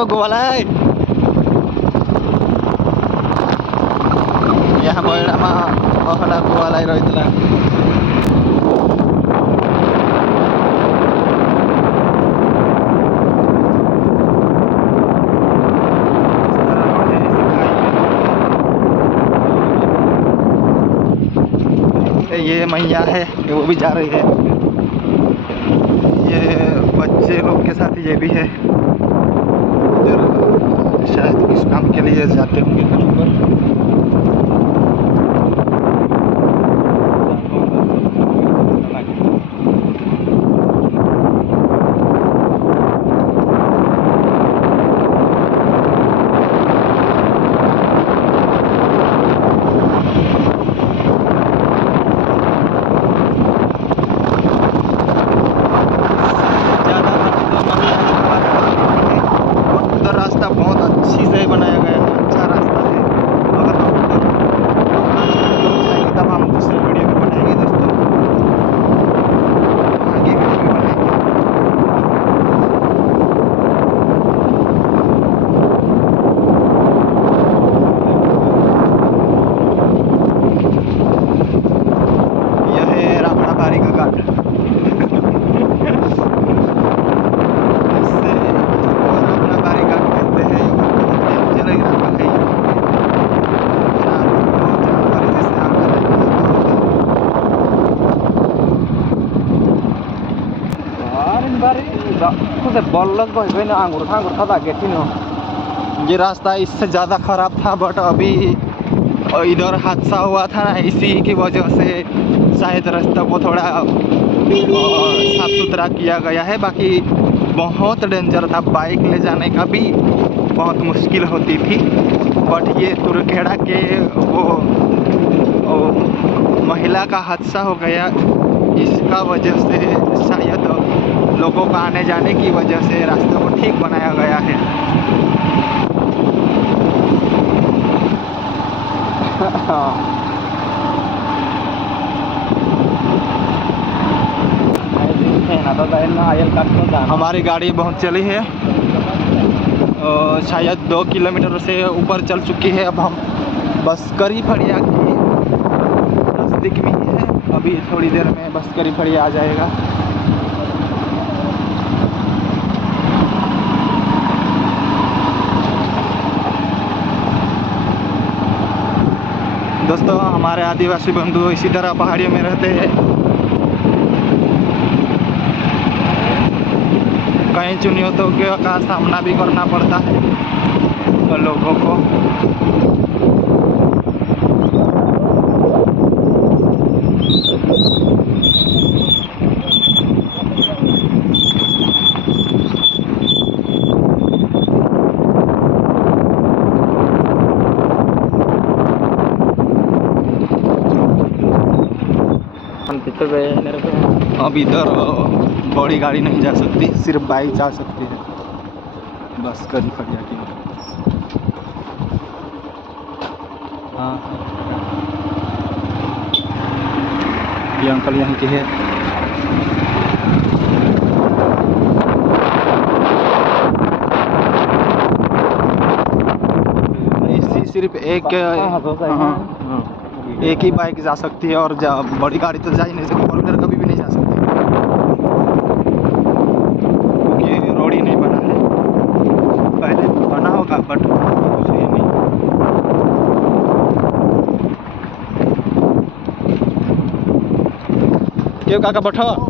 हो। गोवालाई यहाँ मैडामा अखडा गोवालाई रहिदिला ये मैया है वो भी जा रही है। ये बच्चे लोग के साथ ये भी है। જાય છે આટલી ઊંઘી खुद बल्लक गई ना आंगुर खांगुर खदा गेटी नो ये रास्ता इससे ज़्यादा ख़राब था बट अभी इधर हादसा हुआ था ना इसी की वजह से शायद रास्ता को थोड़ा साफ़ सुथरा किया गया है। बाकी बहुत डेंजर था बाइक ले जाने का भी बहुत मुश्किल होती थी। बट ये तुरखेड़ा के वो, वो महिला का हादसा हो गया इसका वजह से शायद लोगों का आने जाने की वजह से रास्ते को ठीक बनाया गया है। हमारी गाड़ी बहुत चली है। शायद दो किलोमीटर से ऊपर चल चुकी है। अब हम बस करी फड़िया की नज़दीक में ही है। अभी थोड़ी देर में बस करी फड़िया आ जाएगा। दोस्तों हमारे आदिवासी बंधु इसी तरह पहाड़ियों में रहते हैं कई चुनौतियों के का सामना भी करना पड़ता है तो लोगों को पीछे गए मेरे को। अब इधर बड़ी गाड़ी नहीं जा सकती सिर्फ़ बाइक जा सकती है। बस करी फड़िया की हाँ ये अंकल यहाँ के है। सिर्फ़ एक हाँ, है। हाँ, हाँ। एक ही बाइक जा सकती है और बड़ी गाड़ी तो जा ही नहीं सकती फोर व्हीलर कभी भी नहीं जा सकती। क्योंकि रोड ही नहीं बना है। पहले बना होगा बट कुछ ही नहीं। क्यों काका बैठो?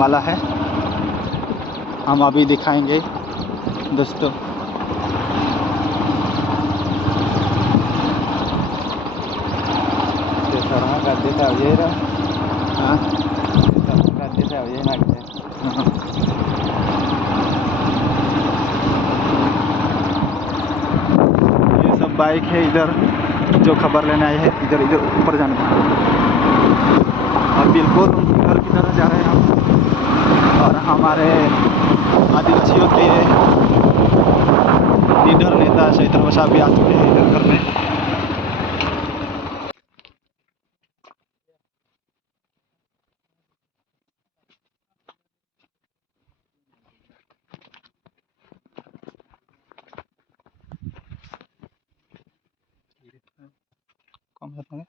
वाला है। हम अभी दिखाएँगे दोस्तों। हाँ। ये सब बाइक है इधर, जो खबर लेने आई है, इधर इधर ऊपर जाने। का और बिल्कुल उधर की तरह जा रहे हैं हम और हमारे आदिवासियों के लीडर नेता चैत्र वसा भी आ चुके हैं इधर घर में कौन रहता है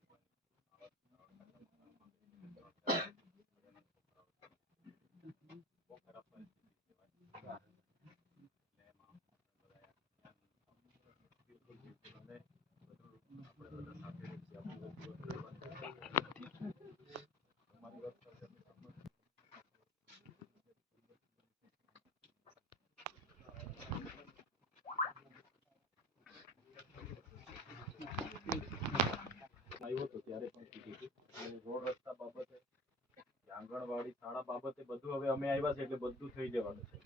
આવ્યો હતો ત્યારે પણ કીધું હતું. રોડ રસ્તા બાબતે, આંગણવાડી શાળા બાબતે બધું હવે અમે આવ્યા છે એટલે બધું થઈ જવાનું છે.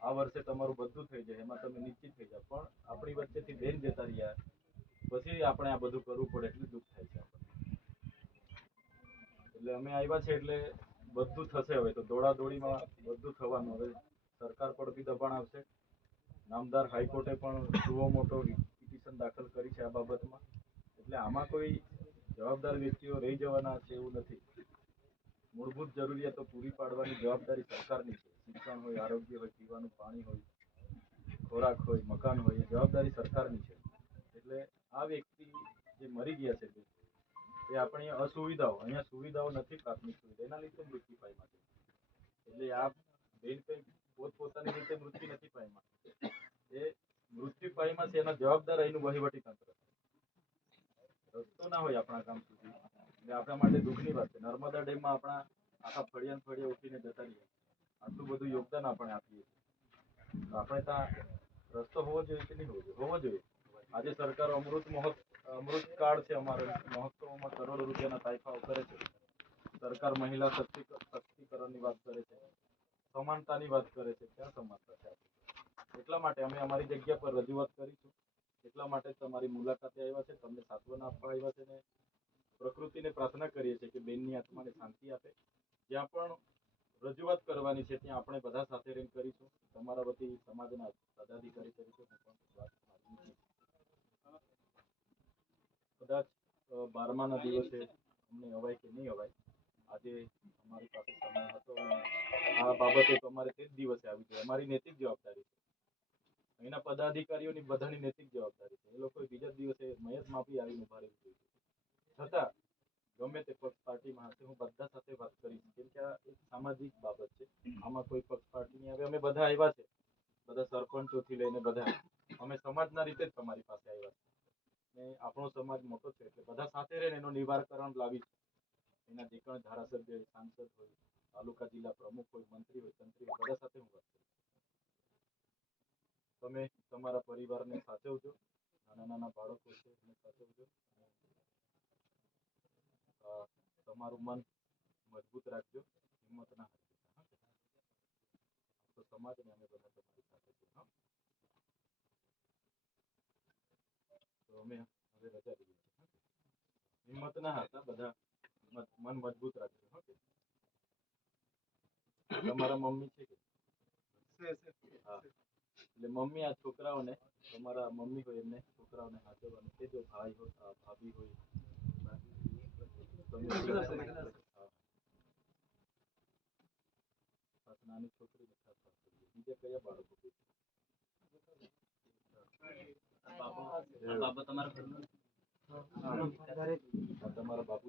આ વર્ષે તમારું બધું થઈ જાય, એમાં તમે નિશ્ચિત થઈ જાવ પણ આપણી વચ્ચેથી બેન જતા રહ્યા. પછી આપણે આ બધું કરવું પડે એટલું દુઃખ થાય છે એટલે અમે આવ્યા છે એટલે બધું થશે હવે તો. દોડાદોડીમાં બધું થવાનું. હવે સરકાર પર બી દબાણ આવશે. નામદાર હાઈકોર્ટે પણ સુવો મોટો પિટિશન દાખલ કરી છે આ બાબતમાં. એટલે આમાં કોઈ જવાબદાર વ્યક્તિઓ રહી જવાના છે એવું નથી. મૂળભૂત જરૂરિયાતો પૂરી પાડવાની જવાબદારી સરકારની છે. શિક્ષણ હોય, આરોગ્ય હોય, પીવાનું પાણી હોય, ખોરાક હોય, મકાન હોય, એ જવાબદારી સરકારની છે. એટલે આ વ્યક્તિ જે મરી ગયા છે, એ આપણી અસુવિધાઓ, અહીંયા સુવિધાઓ નથી પ્રાથમિક સુવિધા, એના લીધે મૃત્યુ પામ્યા છે. એટલે આ બેન કંઈ પોતપોતાની રીતે મૃત્યુ નથી પામ્યા. એ મૃત્યુ પામ્યા છે એના જવાબદાર અહીંનું વહીવટી તંત્ર છે રસ્તો ના હોય આપણા ગામ સુધી. એટલે આપણા માટે દુઃખની વાત છે. નર્મદા ડેમમાં આપણા આખા ફળિયા ફળિયા ઉઠીને જતા રહીએ. આટલું બધું યોગદાન આપણે આપીએ તો આપણે ત્યાં રસ્તો હોવો જોઈએ કે નહીં હોવો જોઈએ? હોવો જોઈએ. આજે સરકાર અમૃત મહોત્સવ અમૃત કાર્ડ છે અમારે. મહોત્સવમાં કરોડો રૂપિયાના તાઇફાઓ કરે છે. સરકાર મહિલા સશક્તિ, સશક્તિકરણની વાત કરે છે. સમાનતાની વાત કરે છે. ક્યાં સમાનતા છે? એટલા માટે અમે અમારી જગ્યા પર રજૂઆત કરીશું. એટલા માટે તમારી મુલાકાતે આવ્યા છે, તમને સાંત્વના આપવા આવ્યા છે ને પ્રકૃતિને પ્રાર્થના કરીએ છીએ કે બેનની આત્માને શાંતિ આપે. જ્યાં પણ રજૂઆત કરવાની છે, ત્યાં આપણે બધા સાથે રહીને કરીશું. તમારા વતી સમાજના પદાધિકારી તરીકે. કદાચ બારમાના દિવસે અમને અવાય કે નહીં અવાય, આજે અમારી પાસે સમય હતો આ બાબતે તો અમારે તે જ દિવસે આવી જોઈએ અમારી નૈતિક જવાબદારી છે. અહીંના પદાધિકારીઓની બધાની નૈતિક જવાબદારી છે. એ લોકોએ બીજા દિવસે મહેશ માફી આવીને ઊભા રહેવું જોઈએ છતાં, ગમે તે પક્ષ પાર્ટીમાં હશે, હું બધા સાથે વાત કરીશ. કેમ કે આ એક સામાજિક બાબત છે. આમાં કોઈ પક્ષ પાર્ટી નહીં આવે. અમે બધા આવ્યા છે. બધા સરપંચોથી લઈને બધા. અમે સમાજના રીતે જ તમારી પાસે આવ્યા છે. ને આપણો સમાજ મોટો છે એટલે બધા સાથે રહીને એનું નિવારકરણ લાવી એના જે પણ ધારાસભ્ય, સાંસદ હોય, તાલુકા જિલ્લા પ્રમુખ હોય, મંત્રી હોય, તંત્રી હોય, બધા સાથે હું વાત કરીશ. તમે તમારા પરિવારને સાચવજો. નાના નાના બાળકો છે એને સાચવજો. તમારું મન મજબૂત રાખજો. હિંમત ના હારજો તો સમાજને અમે બધા તમારી સાથે છીએ હા? તો અમે હવે રજા લઈએ છીએ હિંમત ના હારતા બધા મન મજબૂત રાખજો હા? તમારા મમ્મી છે કે? હા. એટલે મમ્મી આ છોકરાઓને તમારા મમ્મી હોય એમને છોકરાઓને હાથવવાનું કહેજો ભાઈ હોય ભાભી હોય નાની છોકરી બીજા કયા બાળકો તમારા બાપુ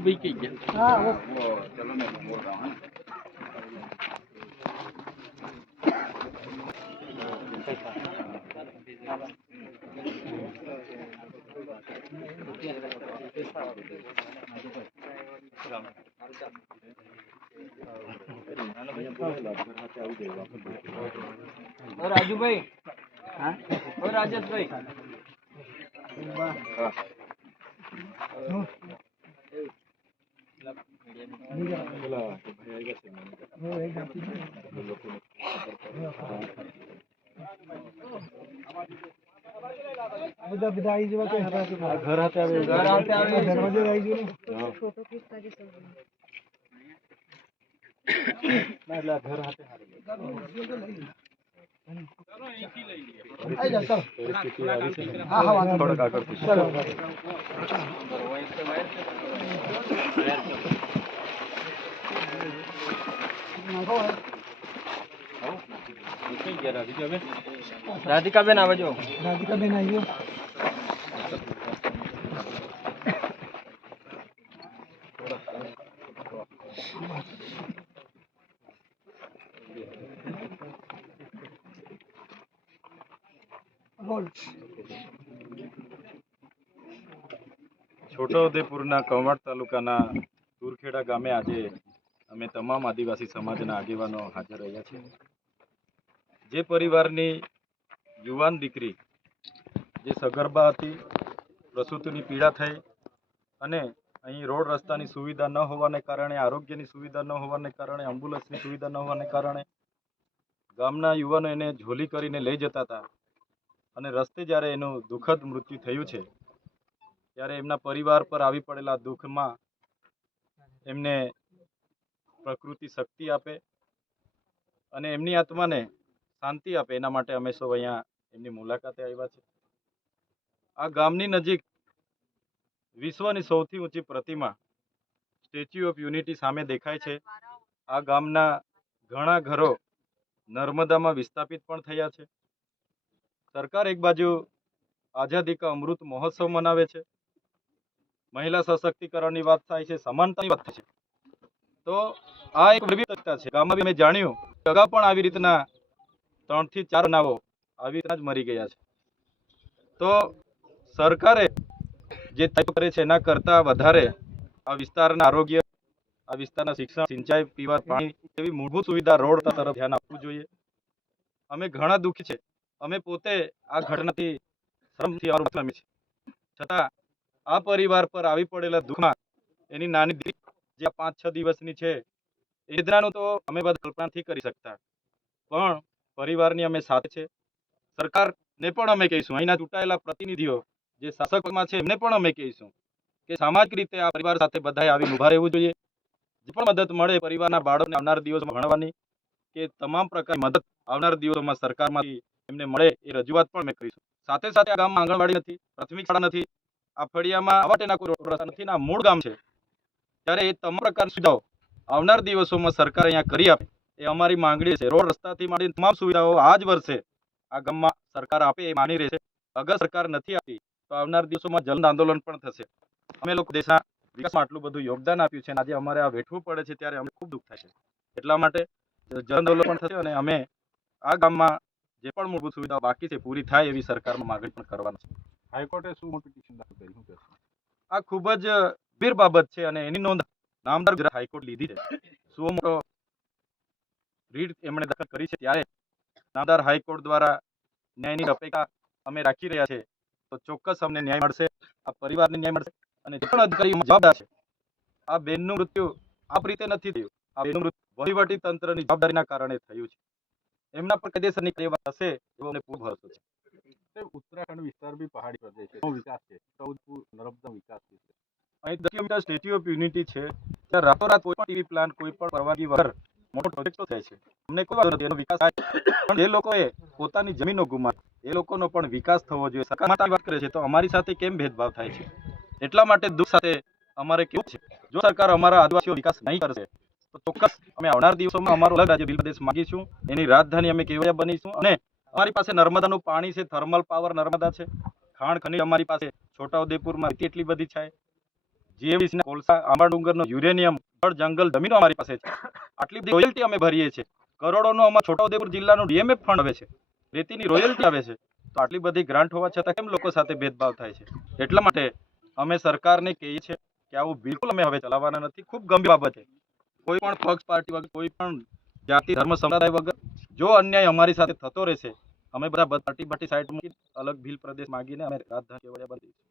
શાંતિભાઈ કઈ ગયા ઓ રાજુભાઈ હા ઓ રાજેશભાઈ બધા બધા આવી જવા કઈ હતા ઘર હાથે આવે ઘર હાથે આવે દરવાજે આવી ગયું ફોટો ખીચતા જશો ના એટલે આ ઘર હાથે આવી જાવ ચાલો પરિસ્થિતિ આવી છે ને હા હા વાંધો થોડોક આગળ પૂછો. ચાલો કઈ ગયા રાધિકાબેન? રાધિકાબેન. આવે જો. રાધિકાબેન આવી ગયો. બોલ. છોટાઉદેપુરના કવાંટ તાલુકાના તુરખેડા ગામે આજે અમે તમામ આદિવાસી સમાજના આગેવાનો હાજર રહ્યા છીએ. જે પરિવારની યુવાન દીકરી, જે સગર્ભા હતી, પ્રસૂતિની પીડા થઈ અને અહીં રોડ રસ્તાની સુવિધા ન હોવાને કારણે, આરોગ્યની સુવિધા ન હોવાને કારણે એમ્બ્યુલન્સની સુવિધા ન હોવાને કારણે ગામના યુવાનો એને ઝોલી કરીને લઈ જતા હતા. અને રસ્તે જ્યારે એનું દુઃખદ મૃત્યુ થયું છે, ત્યારે એમના પરિવાર પર આવી પડેલા દુઃખમાં એમને પ્રકૃતિ શક્તિ આપે અને એમની આત્માને શાંતિ આપે, એના માટે અમે સૌ અહીંયા એમની મુલાકાતે આવ્યા છે. આ ગામની નજીક વિશ્વની સૌથી ઊંચી પ્રતિમા, સ્ટેચ્યુ ઓફ યુનિટી સામે દેખાય છે. આ ગામના ઘણા ઘરો નર્મદામાં વિસ્થાપિત પણ થયા છે. સરકાર એક બાજુ આઝાદી કા અમૃત મહોત્સવ મનાવે છે. મહિલા સશક્તિકરણની વાત થાય છે, સમાનતાની વાત થાય છે. તો આ એક વિવિધતા છે. ગામમાં અમે જાણ્યું અગાઉ પણ આવી રીતના ત્રણથી ચાર નાવો આવી રીતના જ મરી ગયા છે. તો સરકારે જે તૈયાર કરે છે એના કરતાં વધારે આ વિસ્તારના આરોગ્ય, આ વિસ્તારના શિક્ષણ, સિંચાઈ, પીવા, પાણી એવી મૂળભૂત સુવિધા રોડ તરફ ધ્યાન આપવું જોઈએ. અમે ઘણા દુઃખી છે. અમે પોતે આ ઘટનાથી શ્રમથી બચવા છે છતાં આ પરિવાર પર આવી પડેલા દુઃખમાં એની નાની દીકરી જે પાંચ છ દિવસની છે, એ વેદનાનું તો અમે બધા કલ્પના નથી કરી શકતા. પણ પરિવારની અમે સાથે છે. સરકારને પણ અમે કહીશું. અહીંના ચૂંટાયેલા પ્રતિનિધિઓ, જે શાસકમાં છે, એમને પણ અમે કહીશું કે સામાજિક રીતે આ પરિવાર સાથે બધાએ આવીને ઊભા રહેવું જોઈએ. જે પણ મદદ મળે પરિવારના બાળકને આવનાર દિવસમાં ભણવાની કે તમામ પ્રકારની મદદ આવનાર દિવસોમાં સરકારમાંથી એમને મળે એ રજૂઆત પણ અમે કરીશું. સાથે સાથે આ ગામમાં આંગણવાડી નથી, પ્રાથમિક શાળા નથી, આ ફળિયામાં આવા તેના કોઈ રસ્તા નથી આ મૂળ ગામ છે. ત્યારે એ તમામ પ્રકારની સુવિધાઓ આવનાર દિવસોમાં સરકાર અહીંયા કરી આપે. એ અમારી માંગણી છે. રોડ રસ્તાથી માંડીને તમામ સુવિધાઓ આ જ વર્ષે આ ગામમાં સરકાર આપે એ માની રહેશે અગર સરકાર નથી આપતી તો આવનાર દિવસોમાં જન આંદોલન પણ થશે. અમે લોકો દેશના વિકાસમાં આટલું બધું યોગદાન આપ્યું છે અને આજે અમારે આ વેઠવું પડે છે ત્યારે અમને ખૂબ દુઃખ થાય છે. એટલા માટે જનઆંદોલન પણ થશે અને અમે આ ગામમાં જે પણ મૂળભૂત સુવિધાઓ બાકી છે પૂરી થાય એવી સરકારમાં માગણી પણ કરવાની છે. હાઈકોર્ટે શું મોટી પિટિશન દાખલ કરી શું આ ખૂબ જ ગંભીર બાબત છે અને એની નોંધ નામદાર હાઈકોર્ટ લીધી છે. શું મોટો રીટ એમણે દાખલ કરી છે ત્યારે નામદાર હાઈકોર્ટ દ્વારા ન્યાયની અપેક્ષા અમે રાખી રહ્યા છે. તો ચોક્કસ અમને ન્યાય મળશે આ પરિવારને ન્યાય મળશે અને જે પણ અધિકારી જવાબદાર છે આ બેનનું મૃત્યુ આ રીતે નથી થયું. આ બેનનું મૃત્યુ વહીવટી તંત્રની જવાબદારીના કારણે થયું છે. એમના પર કાયદેસરની કાર્યવાહી થશે એવો અમને પૂરો ભરોસો છે. ઉત્તરાખંડ વિસ્તાર બી પહાડી પ્રદેશ છે. વિકાસ છે ચૌદપુર નર્મદા વિકાસ છે. અહીં દસ કિલોમીટર સ્ટેચ્યુ ઓફ યુનિટી છે. ત્યાં રાતોરાત કોઈ પણ ટીવી પ્લાન્ટ કોઈ પણ પરવાનગી વગર મોટો પ્રોજેક્ટો થાય છે. અમને કોઈ વાંધો નથી, એનો વિકાસ થાય. પણ જે લોકોએ પોતાની જમીનો ગુમાવી. એ લોકોનો પણ વિકાસ થવો જોઈએ. સરકાર માટે વાત કરે છે, તો અમારી સાથે કેમ ભેદભાવ થાય છે? એટલા માટે દુઃખ સાથે અમારે કેવું છે? જો સરકાર અમારા આદિવાસીઓ વિકાસ નહીં કરશે, તો ચોક્કસ અમે આવનાર દિવસોમાં અમારો અલગ રાજ્ય બિલપ્રદેશ માગીશું. એની રાજધાની અમે કેવડિયા બનીશું. અને અમારી પાસે નર્મદાનું પાણી છે, થર્મલ પાવર નર્મદા છે. ખાણ ખનીજ અમારી પાસે છોટાઉદેપુરમાં એટલી બધી છે. જીએવીસી કોલસા, આંબા ડુંગરનો યુરેનિયમ, જળ, જંગલ, જમીનો અમારી પાસે છે. આટલી બધી રોયલ્ટી અમે ભરીએ છીએ. કરોડોનો અમારા છોટાઉદેપુર જિલ્લાનું ડીએમએફ ફંડ આવે છે. રેતીની રોયલ્ટી આવે છે. તો આટલી બધી ગ્રાન્ટ હોવા છતાં કેમ લોકો સાથે ભેદભાવ થાય છે? એટલા માટે અમે સરકારને કહીએ છીએ કે આવું બિલકુલ અમે હવે ચલાવવાના નથી. ખૂબ ગંભીર બાબત છે. કોઈ પણ પક્ષ, પાર્ટી વગર, કોઈ પણ જાતિ, ધર્મ સમુદાય વગર જો અન્યાય અમારી સાથે થતો રહેશે, અમે બધા પાર્ટી પાર્ટી સાઈડ મૂકી અલગ ભીલ પ્રદેશ માંગીને અમે રાજધાની કેવડિયા બંધ